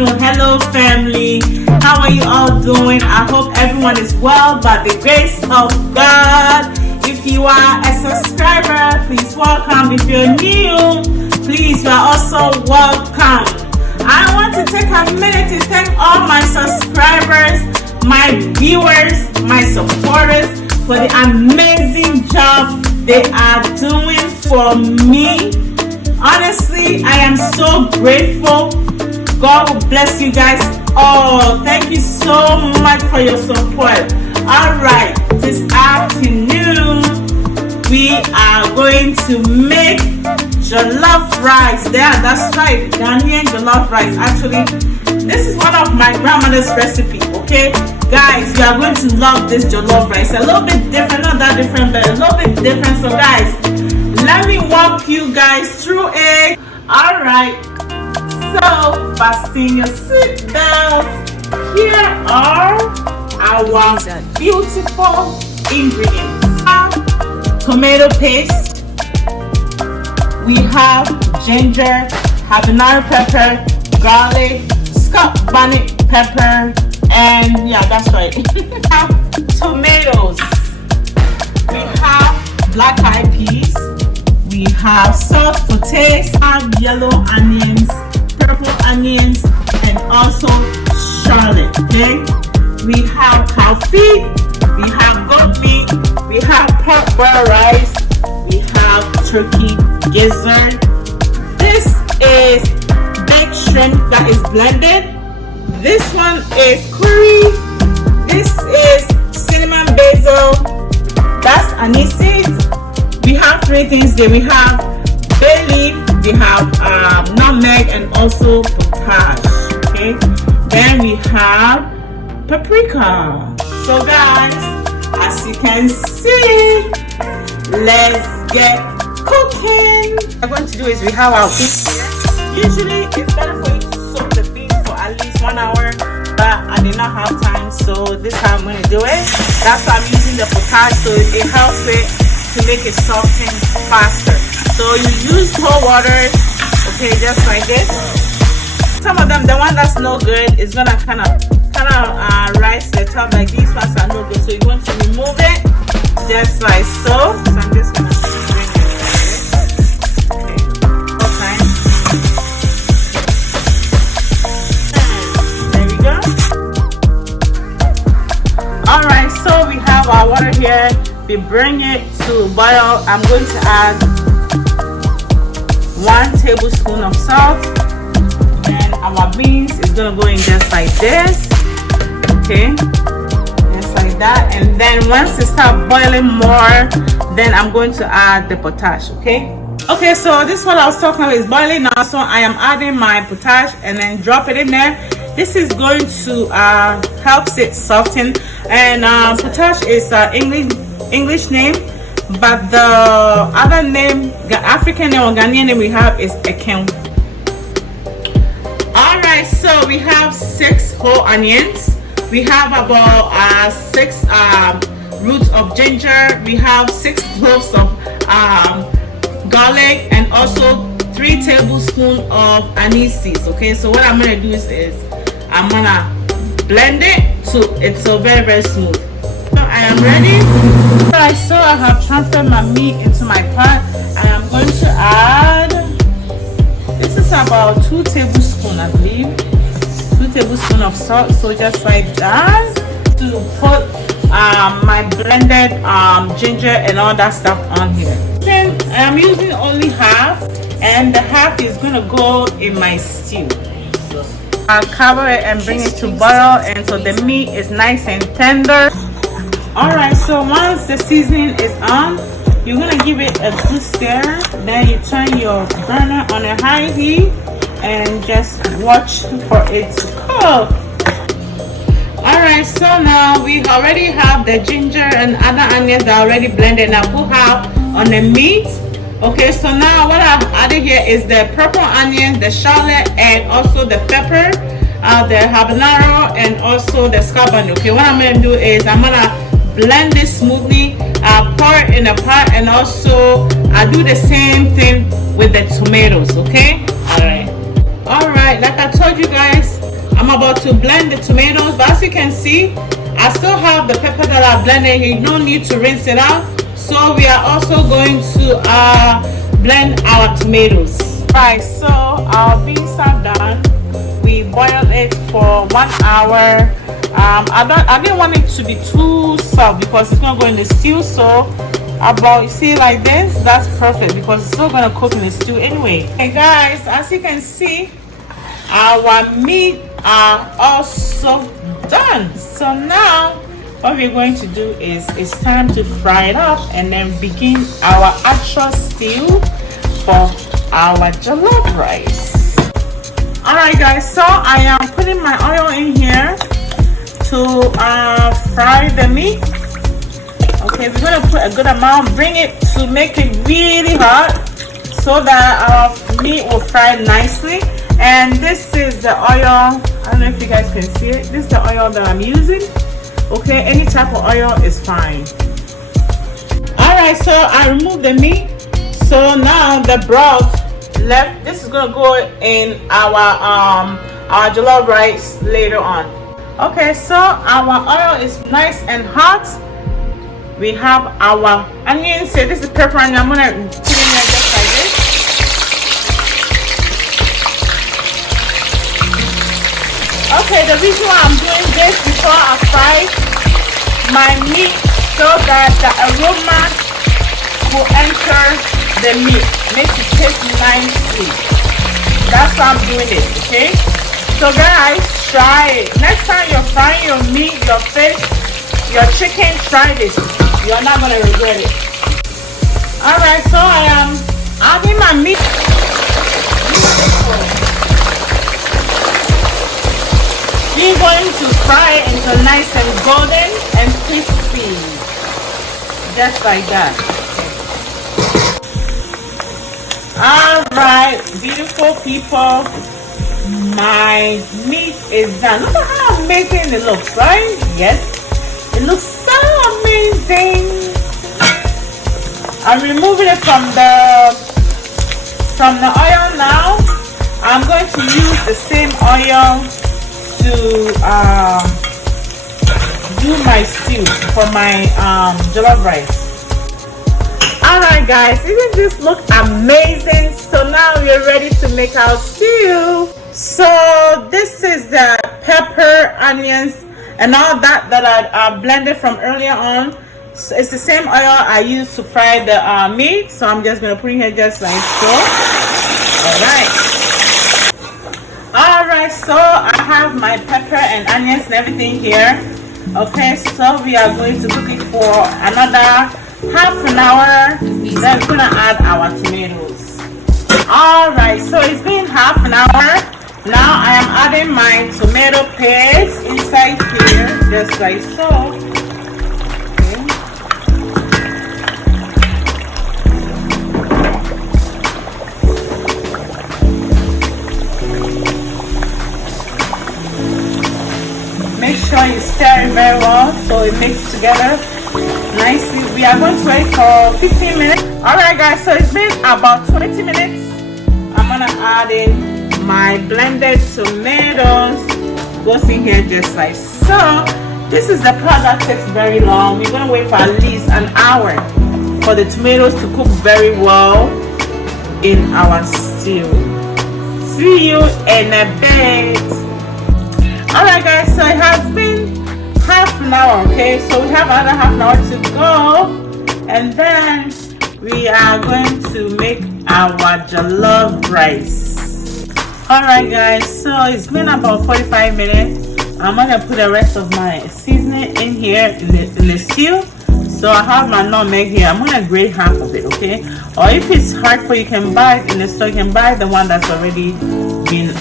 afternoon. Hello family, how are you all doing? I hope everyone is well by the grace of God. If you are a subscriber, please welcome. If you're new, please, you are also welcome. I want to take a minute to thank all my subscribers, my viewers, my supporters for the amazing job they are doing for me. Honestly, I am so grateful. God will bless you guys all. Thank you so much for your support. Alright, this afternoon we are going to make jollof rice. Yeah, that's right, Ghanaian jollof rice. Actually, this is one of my grandmother's recipe. Okay, guys, you are going to love this jollof rice. A little bit different, not that different, but a little bit different. So guys, let me walk you guys through it. Alright, so fasten your seatbelts. Here are our beautiful ingredients. Tomato paste, we have ginger, habanero pepper, garlic, scotch bonnet pepper, and yeah, that's right. We have tomatoes, we have black eyed peas, we have salt for taste, we have yellow onions, purple onions, and also shallot. Okay, we have cow feet, we have goat meat, we have pork boiled rice, we have turkey gizzard. This is baked shrimp that is blended. This one is curry. This is cinnamon basil. That's anise seeds. We have three things there. We have bay leaf, we have nutmeg, and also potash. Okay, then we have paprika. So guys, as you can see, let's get cooking. What we're going to do is we have our beans here. Usually it's better for you to soak the beans for at least 1 hour, but I did not have time, so this is how I'm going to do it. That's why I'm using the potash, so it helps it to make it soften faster. So you use cold water, okay, just like this. Some of them, the one that's no good is gonna kind of rise to the top, like these ones are no good. So you're going to remove it just like so. So I'm just gonna bring it like this. Okay, okay. There we go. Alright, so we have our water here. We bring it to boil. I'm going to add 1 tablespoon of salt, and our beans is gonna go in just like this. Okay, just like that. And then once it starts boiling more, then I'm going to add the potash. Okay, so this is what I was talking about, is boiling now, so I am adding my potash and then drop it in there. This is going to helps it soften, and potash is English name, but the other name, the African name or Ghanaian name we have is ekem. Alright, so we have 6 whole onions, we have about 6 roots of ginger, we have 6 cloves of garlic, and also 3 tablespoons of anise seeds. Okay, so what I'm gonna do is I'm gonna blend it so it's so very, very smooth. So I am ready. Alright, so I have transferred my meat into my pot. I am going to add, this is about 2 tablespoons, I believe, 2 tablespoons of salt. So just like that, to put my blended ginger and all that stuff on here. Then I am using only half, and the half is gonna go in my stew. I'll cover it and bring it to boil, and so the meat is nice and tender. Alright, so once the seasoning is on, you're gonna give it a good stir. Then you turn your burner on a high heat and just watch for it to cook. Alright, so now we already have the ginger and other onions that are already blended. Now put half on the meat. Okay, so now what I've added here is the purple onion, the shallot, and also the pepper, the habanero, and also the scotch bonnet. Okay, what I'm gonna do is I'm gonna blend this smoothly, pour it in a pot, and also I do the same thing with the tomatoes. Okay, all right, like I told you guys, I'm about to blend the tomatoes, but as you can see, I still have the pepper that I blended. You don't need to rinse it out. So we are also going to blend our tomatoes. Alright, so our beans are done. We boiled it for 1 hour. I didn't want it to be too soft because it's not going to stew. So about, you see, like this, that's perfect because it's still going to cook in the stew anyway. Hey guys, as you can see, our meat are also done. So now what we're going to do is it's time to fry it up and then begin our actual stew for our jollof rice. Alright guys, so I am putting my oil in here to fry the meat. Okay, we're going to put a good amount, bring it to make it really hot so that our meat will fry nicely. And this is the oil, I don't know if you guys can see it, this is the oil that I'm using. Okay, any type of oil is fine. Alright, so I removed the meat. So now the broth left, this is gonna go in our jollof rice later on. Okay, so our oil is nice and hot. We have our onions. So this is pepper onion. I'm gonna put it in there just like this. Okay, the reason why I'm doing this before I fry my meat so that the aroma will enter the meat, makes it taste nicely. That's why I'm doing it, okay? So guys, try it. Next time you're frying your meat, your fish, your chicken, try this. You're not gonna regret it. Alright, so I am adding my meat. We're going to fry it until nice and golden and crispy. Just like that. Alright, beautiful people. My meat is done. Look at how amazing it looks, right? Yes. It looks so amazing. I'm removing it from the oil now. I'm going to use the same oil to do my stew for my jollof rice. Alright guys, isn't this look amazing? So now we're ready to make our stew. So this is the pepper, onions, and all that I blended from earlier on. So it's the same oil I used to fry the meat. So I'm just gonna put it here just like so. Alright, so I have my pepper and onions and everything here. Okay, so we are going to cook it for another half an hour. Then we're gonna add our tomatoes. Alright, so it's been half an hour. Now I am adding my tomato paste inside here, just like so. Okay. Make sure you stir it very well so it mixes together nicely. We are going to wait for 15 minutes. Alright guys, so it's been about 20 minutes. I'm gonna add in my blended tomatoes. Goes in here just like so. This is the part that takes very long. We're gonna wait for at least an hour for the tomatoes to cook very well in our stew. See you in a bit. Alright guys, so it has been half an hour, okay? So we have another half an hour to go, and then we are going to make our jollof rice. Alright guys, so it's been about 45 minutes. I'm gonna put the rest of my seasoning in here in the stew. So I have my nutmeg here. I'm gonna grate half of it, okay? Or if it's hard for you, can buy it in the store. You can buy the one that's already been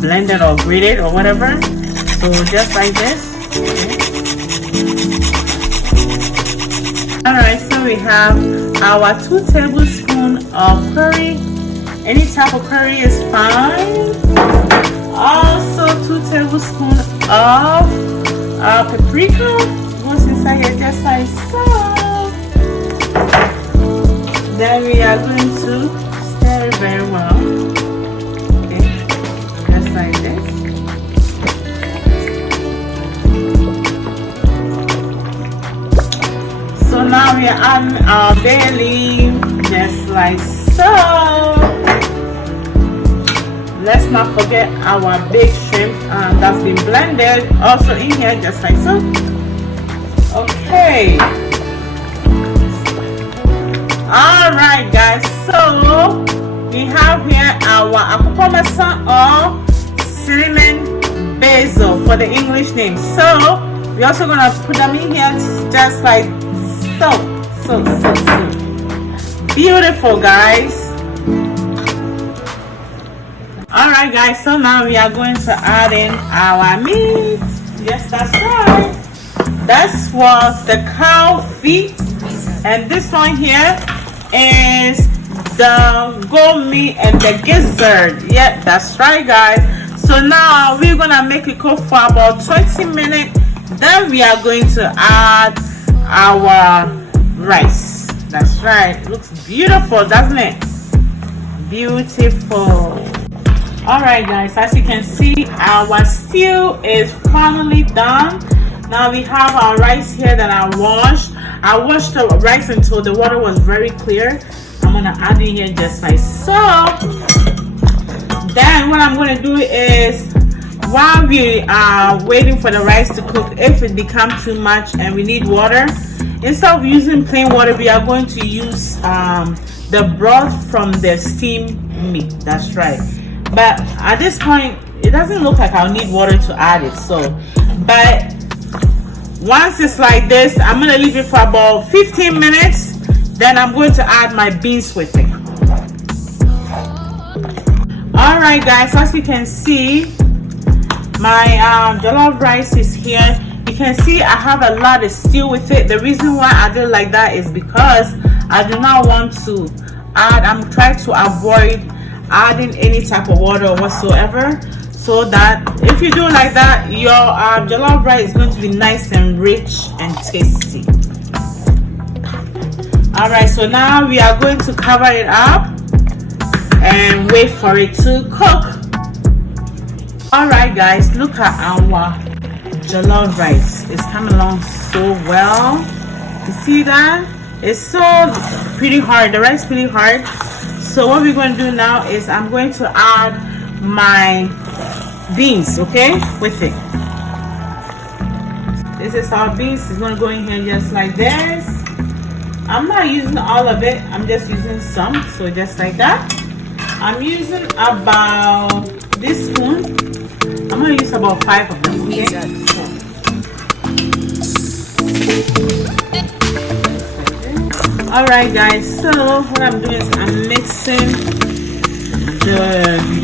blended or grated or whatever. So just like this. Okay. Alright, so we have our 2 tablespoons of curry. Any type of curry is fine. Also 2 tablespoons of paprika goes inside here just like so. Then we are going to stir it very well. Okay, just like this. we are adding our bay leaf, just like so. Let's not forget our big shrimp that's been blended also in here, just like so. Okay. Alright guys, so we have here our akupomasan or cinnamon basil for the English name. So we're also gonna put them in here just like so. Beautiful guys. Alright guys, so now we are going to add in our meat. Yes, that's right. This was the cow feet, and this one here is the goat meat and the gizzard. Yeah, that's right guys. So now we're gonna make it cook for about 20 minutes. Then we are going to add our rice. That's right. It looks beautiful, doesn't it? Beautiful. Alright guys, as you can see, our stew is finally done. Now we have our rice here that I washed. I washed the rice until the water was very clear. I'm gonna add it here just like so. Then what I'm gonna do is, while we are waiting for the rice to cook, if it becomes too much and we need water, instead of using plain water, we are going to use the broth from the steamed meat. That's right. But at this point, it doesn't look like I'll need water to add it. So, but once it's like this, I'm gonna leave it for about 15 minutes. Then I'm going to add my beans with it. All right, guys. As you can see, my jollof rice is here. You can see I have a lot of stew with it. The reason why I did it like that is because I do not want to add. I'm trying to avoid adding any type of water whatsoever, so that if you do it like that, your jollof rice is going to be nice and rich and tasty. All right, so now we are going to cover it up and wait for it to cook. All right guys, look at our jollof rice. It's coming along so well. You see that? It's so pretty hard. The rice is pretty hard. So what we're going to do now is I'm going to add my beans, okay, with it. This is our beans. It's going to go in here just like this. I'm not using all of it. I'm just using some. So just like that. I'm using about this spoon. I'm going to use about 5 of them, okay? Alright guys, so what I'm doing is I'm mixing the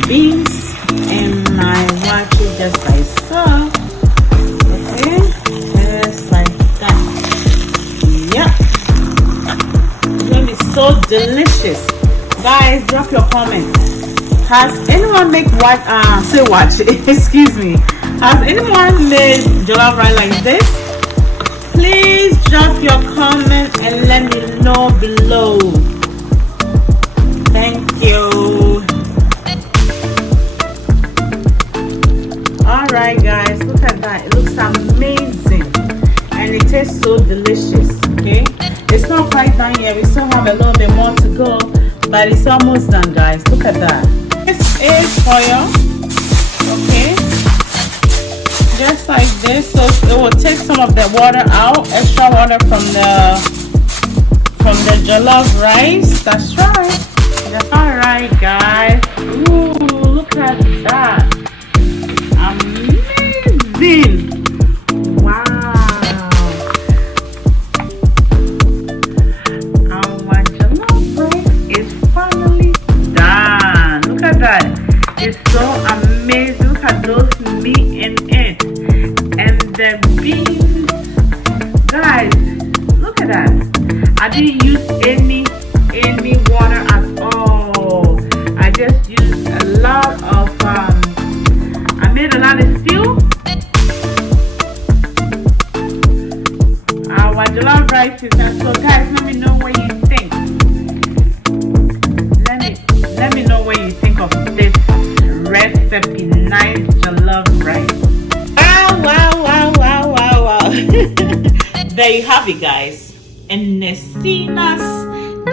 beans and my water just like so. Okay, just like that. Yep. It's gonna be so delicious. Guys, drop your comments. Has anyone make excuse me. Has anyone made jollof rice like this? Please drop your comment and let me know below. Thank you. Alright guys, look at that. It looks amazing and it tastes so delicious. Okay, it's not quite done yet. We still have a little bit more to go, but it's almost done guys. Look at that. This is oil. Okay, just like this, so it will take some of the water out, extra water from the jollof rice. That's right. All right guys, ooh, look at that. Amazing. Wow, our jollof rice is finally done. Look at that. It's so amazing. Look at those meat in it and the beans. Guys, look at that. I didn't use any water at all. I just used a lot of I made a lot of stew. Our jollof rice is done. So guys, let me know what you think. Let me know what you think of this recipe. Nice jollof rice. Wow. There you have it guys. Ernestina's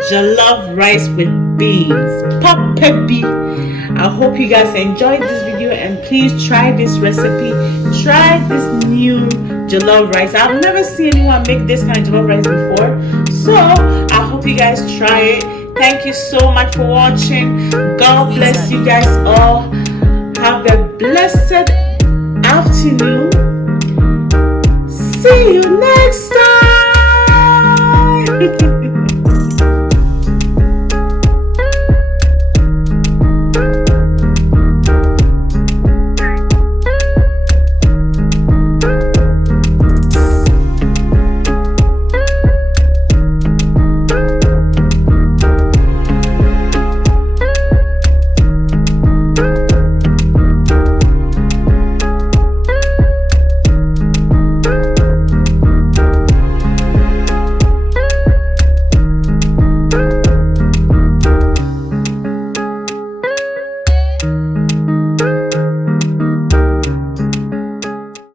jollof rice with beans. Papabi. I hope you guys enjoyed this video, and please try this recipe. Try this new jollof rice. I've never seen anyone make this kind of jollof rice before, so I hope you guys try it. Thank you so much for watching. God bless you guys all. Have a blessed afternoon. See you next time.